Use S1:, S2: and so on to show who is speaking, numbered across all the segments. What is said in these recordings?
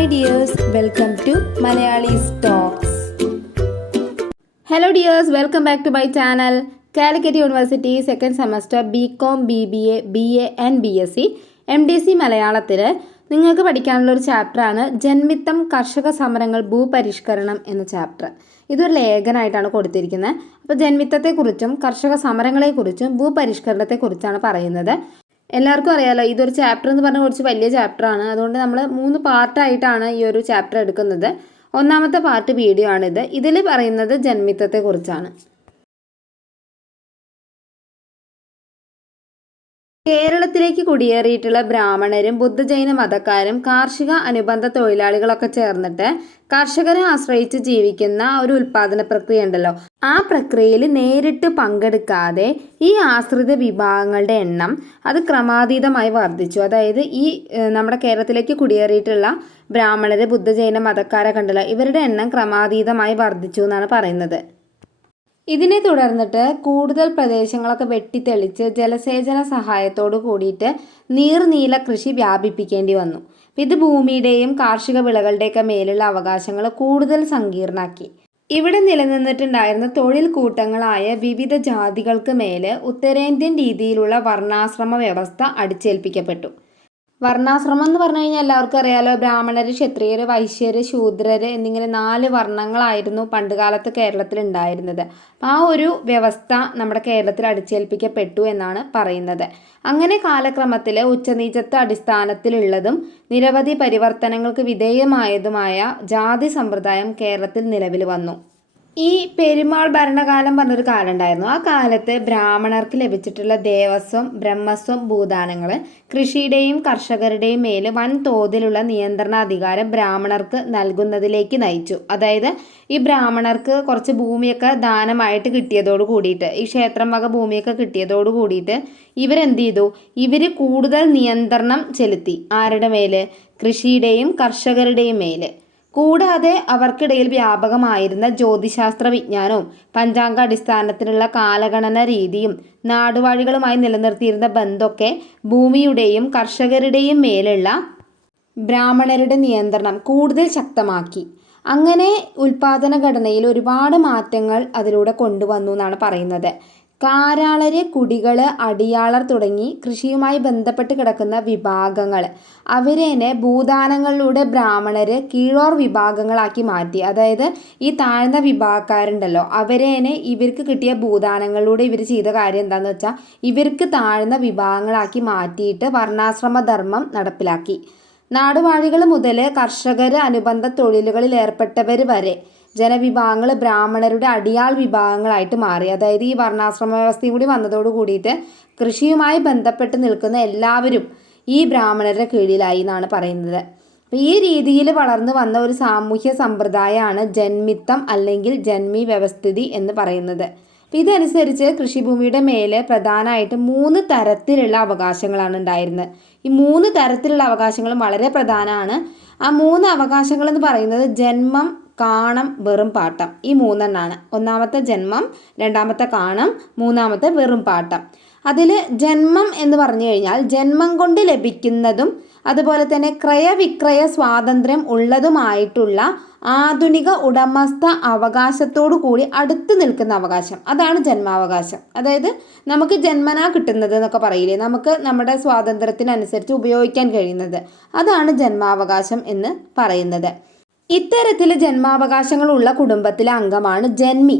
S1: Hi dears welcome to Malayalees talks hello dears welcome back to my channel Calicut University second semester B com B B A B A and B S C M D C മലയാളത്തിൽ നിങ്ങൾക്ക് പഠിക്കാനുള്ള ഒരു ചാപ്റ്ററാണ് ജന്മിത്തം കർഷക സമരങ്ങൾ ഭൂപരിഷ്കരണം എന്ന chapter. ഇതൊരു ലേഖനമായിട്ടാണ് കൊടുത്തിരിക്കുന്നത്. അപ്പോൾ ജന്മിത്തത്തെക്കുറിച്ചും കർഷക സമരങ്ങളെക്കുറിച്ചും ഭൂപരിഷ്കരണത്തെക്കുറിച്ചാണ് പറയുന്നത്. എല്ലാവർക്കും അറിയാലോ ഇതൊരു ചാപ്റ്റർ എന്ന് പറഞ്ഞാൽ കുറച്ച് വലിയ ചാപ്റ്ററാണ് അതുകൊണ്ട് നമ്മൾ മൂന്ന് പാർട്ടായിട്ടാണ് ഈ ഒരു ചാപ്റ്റർ എടുക്കുന്നത്. ഒന്നാമത്തെ പാർട്ട് വീഡിയോ ആണിത്. ഇതിൽ പറയുന്നത് ജന്മിത്തത്തെക്കുറിച്ചാണ്. കേരളത്തിലേക്ക് കുടിയേറിയിട്ടുള്ള ബ്രാഹ്മണരും ബുദ്ധജൈന മതക്കാരും കാർഷിക അനുബന്ധ തൊഴിലാളികളൊക്കെ ചേർന്നിട്ട് കർഷകരെ ആശ്രയിച്ച് ജീവിക്കുന്ന ഒരു ഉൽപാദന പ്രക്രിയ ഉണ്ടല്ലോ. ആ പ്രക്രിയയിൽ നേരിട്ട് പങ്കെടുക്കാതെ ഈ ആശ്രിത വിഭാഗങ്ങളുടെ എണ്ണം അത് ക്രമാതീതമായി വർദ്ധിച്ചു. അതായത് ഈ നമ്മുടെ കേരളത്തിലേക്ക് കുടിയേറിയിട്ടുള്ള ബ്രാഹ്മണര് ബുദ്ധജൈന മതക്കാരൊക്കെ ഉണ്ടല്ലോ ഇവരുടെ എണ്ണം ക്രമാതീതമായി വർദ്ധിച്ചു എന്നാണ് പറയുന്നത്. ഇതിനെ തുടർന്നിട്ട് കൂടുതൽ പ്രദേശങ്ങളൊക്കെ വെട്ടിത്തെളിച്ച് ജലസേചന സഹായത്തോടു കൂടിയിട്ട് നീർനീല കൃഷി വ്യാപിപ്പിക്കേണ്ടി വന്നു. ഇത് ഭൂമിയുടെയും കാർഷിക വിളകളുടെയൊക്കെ മേലുള്ള അവകാശങ്ങൾ കൂടുതൽ സങ്കീർണാക്കി. ഇവിടെ നിലനിന്നിട്ടുണ്ടായിരുന്ന തൊഴിൽ കൂട്ടങ്ങളായ വിവിധ ജാതികൾക്ക് മേലെ ഉത്തരേന്ത്യൻ രീതിയിലുള്ള വർണാശ്രമ വ്യവസ്ഥ അടിച്ചേൽപ്പിക്കപ്പെട്ടു. വർണാശ്രമം എന്ന് പറഞ്ഞു കഴിഞ്ഞാൽ എല്ലാവർക്കും അറിയാലോ ബ്രാഹ്മണര് ക്ഷത്രിയര് വൈശ്യര് ശൂദ്രര് എന്നിങ്ങനെ നാല് വർണങ്ങളായിരുന്നു പണ്ടുകാലത്ത് കേരളത്തിൽ ഉണ്ടായിരുന്നത്. ആ ഒരു വ്യവസ്ഥ നമ്മുടെ കേരളത്തിൽ അടിച്ചേൽപ്പിക്കപ്പെട്ടു എന്നാണ് പറയുന്നത്. അങ്ങനെ കാലക്രമത്തിൽ ഉച്ചനീചത്വ അടിസ്ഥാനത്തിലുള്ളതും നിരവധി പരിവർത്തനങ്ങൾക്ക് വിധേയമായതുമായ ജാതി സമ്പ്രദായം കേരളത്തിൽ നിലവിൽ വന്നു. ഈ പെരുമാൾ ഭരണകാലം പറഞ്ഞൊരു കാലം ഉണ്ടായിരുന്നു ആ കാലത്ത് ബ്രാഹ്മണർക്ക് ലഭിച്ചിട്ടുള്ള ദേവസ്വം ബ്രഹ്മസ്വം ഭൂദാനങ്ങൾ കൃഷിയുടെയും കർഷകരുടെയും മേൽ വൻ തോതിലുള്ള നിയന്ത്രണാധികാരം ബ്രാഹ്മണർക്ക് നൽകുന്നതിലേക്ക് നയിച്ചു. അതായത് ഈ ബ്രാഹ്മണർക്ക് കുറച്ച് ഭൂമിയൊക്കെ ദാനമായിട്ട് കിട്ടിയതോട് കൂടിയിട്ട് ഈ ക്ഷേത്രം വക ഭൂമിയൊക്കെ കിട്ടിയതോട് കൂടിയിട്ട് ഇവരെന്ത് ചെയ്തു? ഇവർ കൂടുതൽ നിയന്ത്രണം ചെലുത്തി. ആരുടെ മേൽ കൃഷിയുടെയും കർഷകരുടെയും മേൽ. കൂടാതെ അവർക്കിടയിൽ വ്യാപകമായിരുന്ന ജ്യോതിശാസ്ത്ര വിജ്ഞാനവും പഞ്ചാംഗ അടിസ്ഥാനത്തിലുള്ള കാലഗണന രീതിയും നാടുവാഴികളുമായി നിലനിർത്തിയിരുന്ന ബന്ധമൊക്കെ ഭൂമിയുടെയും കർഷകരുടെയും മേലുള്ള ബ്രാഹ്മണരുടെ നിയന്ത്രണം കൂടുതൽ ശക്തമാക്കി. അങ്ങനെ ഉൽപാദന ഘടനയിൽ ഒരുപാട് മാറ്റങ്ങൾ അതിലൂടെ കൊണ്ടുവന്നു എന്നാണ് പറയുന്നത്. കാരാളര് കുടികൾ അടിയാളർ തുടങ്ങി കൃഷിയുമായി ബന്ധപ്പെട്ട് കിടക്കുന്ന വിഭാഗങ്ങൾ അവരേനെ ഭൂദാനങ്ങളിലൂടെ ബ്രാഹ്മണര് കീഴോർ വിഭാഗങ്ങളാക്കി മാറ്റി. അതായത് ഈ താഴ്ന്ന വിഭാഗക്കാരുണ്ടല്ലോ അവരേനെ ഇവർക്ക് കിട്ടിയ ഭൂദാനങ്ങളിലൂടെ ഇവർ ചെയ്ത കാര്യം എന്താണെന്ന് വെച്ചാൽ ഇവർക്ക് താഴ്ന്ന വിഭാഗങ്ങളാക്കി മാറ്റിയിട്ട് വർണാശ്രമ ധർമ്മം നടപ്പിലാക്കി. നാടുവാഴികൾ മുതൽ കർഷകർ അനുബന്ധ തൊഴിലുകളിൽ ഏർപ്പെട്ടവർ വരെ ജനവിഭാഗങ്ങൾ ബ്രാഹ്മണരുടെ അടിയാൾ വിഭാഗങ്ങളായിട്ട് മാറി. അതായത് ഈ വർണാശ്രമ വ്യവസ്ഥയും കൂടി വന്നതോട് കൂടിയിട്ട് കൃഷിയുമായി ബന്ധപ്പെട്ട് നിൽക്കുന്ന എല്ലാവരും ഈ ബ്രാഹ്മണരുടെ കീഴിലായി എന്നാണ് പറയുന്നത്. അപ്പോൾ ഈ രീതിയിൽ വളർന്നു വന്ന ഒരു സാമൂഹ്യ സമ്പ്രദായമാണ് ജന്മിത്തം അല്ലെങ്കിൽ ജന്മി വ്യവസ്ഥിതി എന്ന് പറയുന്നത്. അപ്പോൾ ഇതനുസരിച്ച് കൃഷിഭൂമിയുടെ മേലെ പ്രധാനമായിട്ട് മൂന്ന് തരത്തിലുള്ള അവകാശങ്ങളാണ് ഉണ്ടായിരുന്നത്. ഈ മൂന്ന് തരത്തിലുള്ള അവകാശങ്ങളും വളരെ പ്രധാനമാണ്. ആ മൂന്ന് അവകാശങ്ങളെന്ന് പറയുന്നത് ജന്മം കാണം വെറും പാട്ടം. ഈ മൂന്നെണ്ണമാണ് ഒന്നാമത്തെ ജന്മം രണ്ടാമത്തെ കാണം മൂന്നാമത്തെ വെറും പാട്ടം. അതിൽ ജന്മം എന്ന് പറഞ്ഞു കഴിഞ്ഞാൽ ജന്മം കൊണ്ട് ലഭിക്കുന്നതും അതുപോലെ തന്നെ ക്രയവിക്രയ സ്വാതന്ത്ര്യം ഉള്ളതുമായിട്ടുള്ള ആധുനിക ഉടമസ്ഥ അവകാശത്തോടു കൂടി അടുത്ത് നിൽക്കുന്ന അവകാശം. അതാണ് ജന്മാവകാശം. അതായത് നമുക്ക് ജന്മനാ കിട്ടുന്നത് എന്നൊക്കെ പറയില്ലേ? നമുക്ക് നമ്മുടെ സ്വാതന്ത്ര്യത്തിനനുസരിച്ച് ഉപയോഗിക്കാൻ കഴിയുന്നത്. അതാണ് ജന്മാവകാശം എന്ന് പറയുന്നത്. ഇത്തരത്തിൽ ജന്മാവകാശങ്ങളുള്ള കുടുംബത്തിലെ അംഗമാണ് ജന്മി.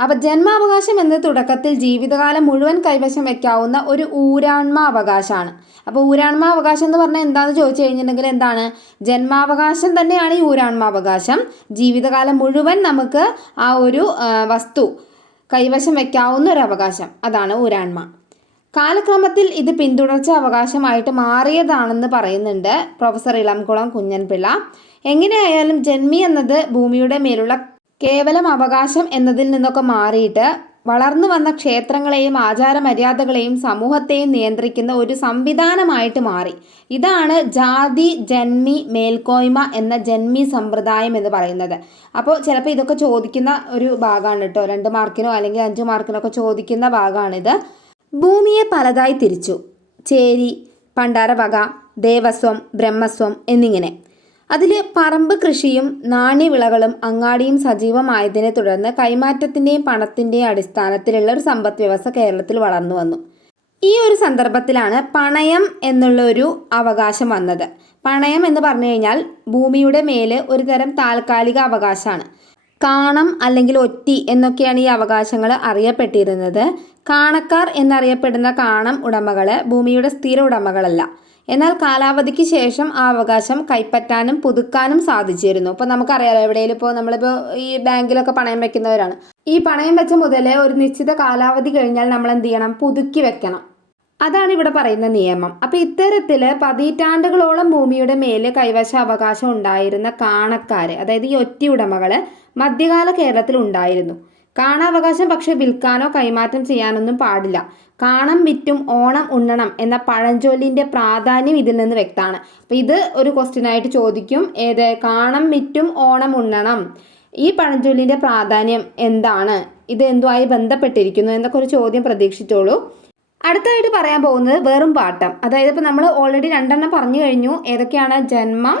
S1: അപ്പം ജന്മാവകാശം എന്നത് തുടക്കത്തിൽ ജീവിതകാലം മുഴുവൻ കൈവശം വെക്കാവുന്ന ഒരു ഊരാൺമ അവകാശമാണ് അപ്പോൾ ഊരാൺമ അവകാശം എന്ന് പറഞ്ഞാൽ എന്താണെന്ന് ചോദിച്ചു കഴിഞ്ഞിട്ടുണ്ടെങ്കിൽ എന്താണ്? ജന്മാവകാശം തന്നെയാണ് ഈ ഊരാൺമ അവകാശം ജീവിതകാലം മുഴുവൻ നമുക്ക് ആ ഒരു വസ്തു കൈവശം വെക്കാവുന്ന ഒരു അവകാശം. അതാണ് ഊരാൺമ കാലക്രമത്തിൽ ഇത് പിന്തുടർച്ച അവകാശമായിട്ട് മാറിയതാണെന്ന് പറയുന്നുണ്ട് പ്രൊഫസർ ഇളംകുളം കുഞ്ഞൻപിള്ള. എങ്ങനെയായാലും ജന്മി എന്നത് ഭൂമിയുടെ മേലുള്ള കേവലം അവകാശം എന്നതിൽ നിന്നൊക്കെ മാറിയിട്ട് വളർന്നു വന്ന ക്ഷേത്രങ്ങളെയും ആചാരമര്യാദകളെയും സമൂഹത്തെയും നിയന്ത്രിക്കുന്ന ഒരു സംവിധാനമായിട്ട് മാറി. ഇതാണ് ജാതി ജന്മി മേൽക്കോയ്മ എന്ന ജന്മി സമ്പ്രദായം എന്ന് പറയുന്നത്. അപ്പോൾ ചിലപ്പോൾ ഇതൊക്കെ ചോദിക്കുന്ന ഒരു ഭാഗമാണ് കേട്ടോ. രണ്ട് മാർക്കിനോ അല്ലെങ്കിൽ അഞ്ച് മാർക്കിനോ ഒക്കെ ചോദിക്കുന്ന ഭാഗമാണിത്. ഭൂമിയെ പലതായി തിരിച്ചു. ചേരി പണ്ടാരവക ദേവസ്വം ബ്രഹ്മസ്വം എന്നിങ്ങനെ. അതിൽ പറമ്പ് കൃഷിയും നാണ്യവിളകളും അങ്ങാടിയും സജീവമായതിനെ തുടർന്ന് കൈമാറ്റത്തിന്റെയും പണത്തിന്റെയും അടിസ്ഥാനത്തിലുള്ള ഒരു സമ്പദ് വ്യവസ്ഥ കേരളത്തിൽ വളർന്നു വന്നു. ഈ ഒരു സന്ദർഭത്തിലാണ് പണയം എന്നുള്ള ഒരു അവകാശം വന്നത്. പണയം എന്ന് പറഞ്ഞു കഴിഞ്ഞാൽ ഭൂമിയുടെ മേൽ ഒരു തരം താൽക്കാലിക അവകാശമാണ്. കാണം അല്ലെങ്കിൽ ഒറ്റി എന്നൊക്കെയാണ് ഈ അവകാശങ്ങൾ അറിയപ്പെട്ടിരുന്നത്. കാണക്കാർ എന്നറിയപ്പെടുന്ന കാണം ഉടമകൾ ഭൂമിയുടെ സ്ഥിര ഉടമകളല്ല. എന്നാൽ കാലാവധിക്ക് ശേഷം ആ അവകാശം കൈപ്പറ്റാനും പുതുക്കാനും സാധിച്ചിരുന്നു. ഇപ്പോൾ നമുക്കറിയാലോ എവിടെയെങ്കിലും ഇപ്പോൾ നമ്മളിപ്പോൾ ഈ ബാങ്കിലൊക്കെ പണയം വെക്കുന്നവരാണ്. ഈ പണയം വെച്ച മുതലേ ഒരു നിശ്ചിത കാലാവധി കഴിഞ്ഞാൽ നമ്മൾ എന്ത് ചെയ്യണം? പുതുക്കി വെക്കണം. അതാണ് ഇവിടെ പറയുന്ന നിയമം. അപ്പൊ ഇത്തരത്തിൽ പതിറ്റാണ്ടുകളോളം ഭൂമിയുടെ മേൽ കൈവശ അവകാശം ഉണ്ടായിരുന്ന കാണക്കാരെ അതായത് ഈ ഒറ്റ ഉടമകൾ മധ്യകാല കേരളത്തിൽ ഉണ്ടായിരുന്നു. കാണാവകാശം പക്ഷെ വിൽക്കാനോ കൈമാറ്റം ചെയ്യാനൊന്നും പാടില്ല. കാണം വിറ്റും ഓണം ഉണ്ണണം എന്ന പഴഞ്ചൊല്ലിന്റെ പ്രാധാന്യം ഇതിൽ നിന്ന് വ്യക്തമാണ്. അപ്പം ഇത് ഒരു ക്വസ്റ്റ്യൻ ആയിട്ട് ചോദിക്കും. ഏത്? കാണം വിറ്റും ഓണം ഉണ്ണണം. ഈ പഴഞ്ചൊല്ലിന്റെ പ്രാധാന്യം എന്താണ്? ഇത് എന്തുമായി ബന്ധപ്പെട്ടിരിക്കുന്നു എന്നൊക്കെ ഒരു ചോദ്യം പ്രതീക്ഷിച്ചോളൂ. അടുത്തായിട്ട് പറയാൻ പോകുന്നത് വെറും പാട്ടം. അതായത് ഇപ്പോൾ നമ്മൾ ഓൾറെഡി രണ്ടെണ്ണം പറഞ്ഞു കഴിഞ്ഞു. ഏതൊക്കെയാണ്? ജന്മം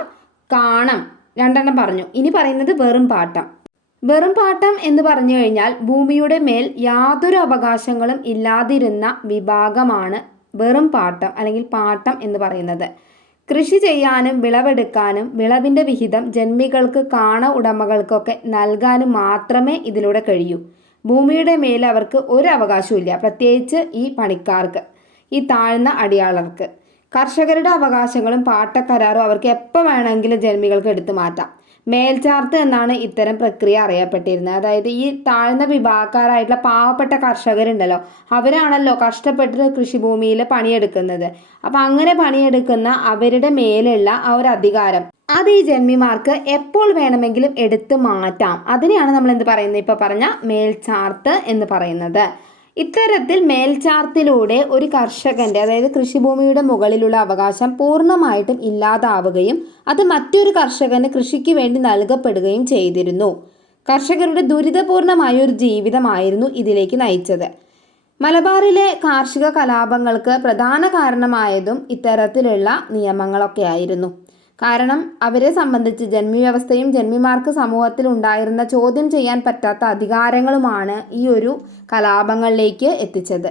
S1: കാണം. രണ്ടെണ്ണം പറഞ്ഞു. ഇനി പറയുന്നത് വെറും പാട്ടം. വെറും പാട്ടം എന്ന് പറഞ്ഞു കഴിഞ്ഞാൽ ഭൂമിയുടെ മേൽ യാതൊരു അവകാശങ്ങളും ഇല്ലാതിരുന്ന വിഭാഗമാണ് വെറും പാട്ടം അല്ലെങ്കിൽ പാട്ടം എന്ന് പറയുന്നത്. കൃഷി ചെയ്യാനും വിളവെടുക്കാനും വിളവിന്റെ വിഹിതം ജന്മികൾക്ക് കാണ ഉടമകൾക്കൊക്കെ നൽകാനും മാത്രമേ ഇതിലൂടെ കഴിയൂ. ഭൂമിയുടെ മേൽ അവർക്ക് ഒരു അവകാശവും പ്രത്യേകിച്ച് ഈ പണിക്കാർക്ക് ഈ താഴ്ന്ന അടിയാളർക്ക്. കർഷകരുടെ അവകാശങ്ങളും പാട്ടക്കരാറും അവർക്ക് എപ്പോൾ വേണമെങ്കിലും ജന്മികൾക്ക് എടുത്തു മാറ്റാം. മേൽചാർത്ത് എന്നാണ് ഇത്തരം പ്രക്രിയ അറിയപ്പെട്ടിരുന്നത്. അതായത് ഈ താഴ്ന്ന വിഭാഗക്കാരായിട്ടുള്ള പാവപ്പെട്ട കർഷകരുണ്ടല്ലോ അവരാണല്ലോ കഷ്ടപ്പെട്ട് കൃഷിഭൂമിയിൽ പണിയെടുക്കുന്നത്. അപ്പം അങ്ങനെ പണിയെടുക്കുന്ന അവരുടെ മേലുള്ള ആ ഒരു അധികാരം അത് ഈ ജന്മിമാർക്ക് എപ്പോൾ വേണമെങ്കിലും എടുത്തു മാറ്റാം. അതിനെയാണ് നമ്മൾ എന്ത് പറയുന്നത്? ഇപ്പോൾ പറഞ്ഞ മേൽചാർത്ത് എന്ന് പറയുന്നത്. ഇത്തരത്തിൽ മേൽചാർത്തിലൂടെ ഒരു കർഷകന്റെ അതായത് കൃഷിഭൂമിയുടെ മുകളിലുള്ള അവകാശം പൂർണമായിട്ടും ഇല്ലാതാവുകയും അത് മറ്റൊരു കർഷകന് കൃഷിക്ക് വേണ്ടി നൽകപ്പെടുകയും ചെയ്തിരുന്നു. കർഷകരുടെ ദുരിതപൂർണമായ ഒരു ജീവിതമായിരുന്നു ഇതിലേക്ക് നയിച്ചത്. മലബാറിലെ കാർഷിക കലാപങ്ങൾക്ക് പ്രധാന കാരണമായതും ഇത്തരത്തിലുള്ള നിയമങ്ങളൊക്കെ ആയിരുന്നു കാരണം അവരെ സംബന്ധിച്ച് ജന്മിവ്യവസ്ഥയും ജന്മിമാർക്ക് സമൂഹത്തിൽ ഉണ്ടായിരുന്ന ചോദ്യം ചെയ്യാൻ പറ്റാത്ത അധികാരങ്ങളുമാണ് ഈ ഒരു കലാപങ്ങളിലേക്ക് എത്തിച്ചത്.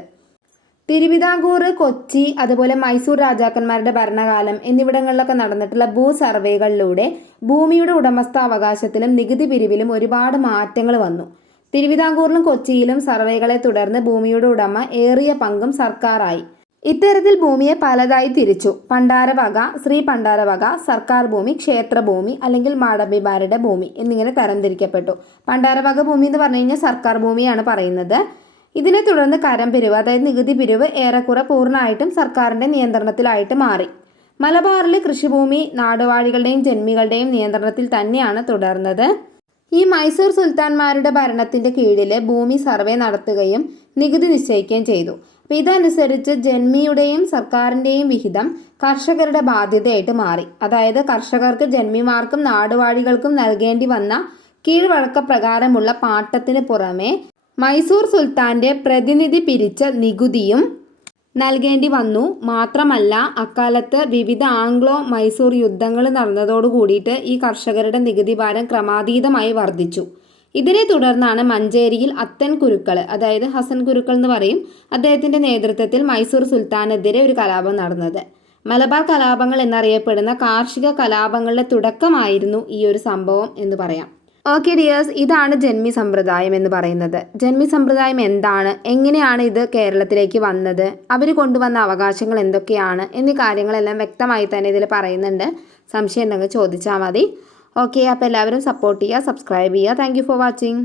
S1: തിരുവിതാംകൂർ കൊച്ചി അതുപോലെ മൈസൂർ രാജാക്കന്മാരുടെ ഭരണകാലം എന്നിവിടങ്ങളിലൊക്കെ നടന്നിട്ടുള്ള ഭൂ സർവേകളിലൂടെ ഭൂമിയുടെ ഉടമസ്ഥാവകാശത്തിലും നികുതി പിരിവിലും ഒരുപാട് മാറ്റങ്ങൾ വന്നു. തിരുവിതാംകൂറിലും കൊച്ചിയിലും സർവേകളെ തുടർന്ന് ഭൂമിയുടെ ഉടമ ഏറിയ പങ്കും സർക്കാരായി. ഇത്തരത്തിൽ ഭൂമിയെ പലതായി തിരിച്ചു. പണ്ടാരവക ശ്രീ പണ്ടാരവക സർക്കാർ ഭൂമി ക്ഷേത്രഭൂമി അല്ലെങ്കിൽ മാടമ്പിമാരുടെ ഭൂമി എന്നിങ്ങനെ തരംതിരിക്കപ്പെട്ടു. പണ്ടാരവക ഭൂമി എന്ന് പറഞ്ഞു കഴിഞ്ഞാൽ സർക്കാർ ഭൂമിയാണ് പറയുന്നത്. ഇതിനെ തുടർന്ന് കരം പിരിവ് അതായത് നികുതി പിരിവ് ഏറെക്കുറെ പൂർണമായിട്ടും സർക്കാരിന്റെ നിയന്ത്രണത്തിലായിട്ട് മാറി. മലബാറിൽ കൃഷിഭൂമി നാടുവാഴികളുടെയും ജന്മികളുടെയും നിയന്ത്രണത്തിൽ തന്നെയാണ് തുടർന്നത്. ഈ മൈസൂർ സുൽത്താൻമാരുടെ ഭരണത്തിന്റെ കീഴിൽ ഭൂമി സർവേ നടത്തുകയും നികുതി നിശ്ചയിക്കുകയും ചെയ്തു. അപ്പം ഇതനുസരിച്ച് ജന്മിയുടെയും സർക്കാരിന്റെയും വിഹിതം കർഷകരുടെ ബാധ്യതയായിട്ട് മാറി. അതായത് കർഷകർക്ക് ജന്മിമാർക്കും നാടുവാഴികൾക്കും നൽകേണ്ടി വന്ന കീഴ്വഴക്ക പ്രകാരമുള്ള പാട്ടത്തിന് പുറമെ മൈസൂർ സുൽത്താന്റെ പ്രതിനിധി പിരിച്ച നികുതിയും നൽകേണ്ടി വന്നു. മാത്രമല്ല അക്കാലത്ത് വിവിധ ആംഗ്ലോ മൈസൂർ യുദ്ധങ്ങൾ നടന്നതോടു കൂടിയിട്ട് ഈ കർഷകരുടെ നികുതി ഭാരം ക്രമാതീതമായി വർദ്ധിച്ചു. ഇതിനെ തുടർന്നാണ് മഞ്ചേരിയിൽ അത്തൻ കുരുക്കൾ അതായത് ഹസൻ കുരുക്കൾ എന്ന് പറയും അദ്ദേഹത്തിന്റെ നേതൃത്വത്തിൽ മൈസൂർ സുൽത്താനെതിരെ ഒരു കലാപം നടന്നത്. മലബാർ കലാപങ്ങൾ എന്നറിയപ്പെടുന്ന കാർഷിക കലാപങ്ങളുടെ തുടക്കമായിരുന്നു ഈ ഒരു സംഭവം എന്ന് പറയാം. ഓക്കെ ഡിയേഴ്സ് ഇതാണ് ജന്മി സമ്പ്രദായം എന്ന് പറയുന്നത്. ജന്മി സമ്പ്രദായം എന്താണ്? എങ്ങനെയാണ് ഇത് കേരളത്തിലേക്ക് വന്നത്? അവർ കൊണ്ടുവന്ന അവകാശങ്ങൾ എന്തൊക്കെയാണ്? എന്നീ കാര്യങ്ങളെല്ലാം വ്യക്തമായി തന്നെ ഇതിൽ പറയുന്നുണ്ട്. സംശയം ഉണ്ടെങ്കിൽ ചോദിച്ചാൽ മതി. ഓക്കെ അപ്പോൾ എല്ലാവരും സപ്പോർട്ട് ചെയ്യുക സബ്സ്ക്രൈബ് ചെയ്യുക. Thank for watching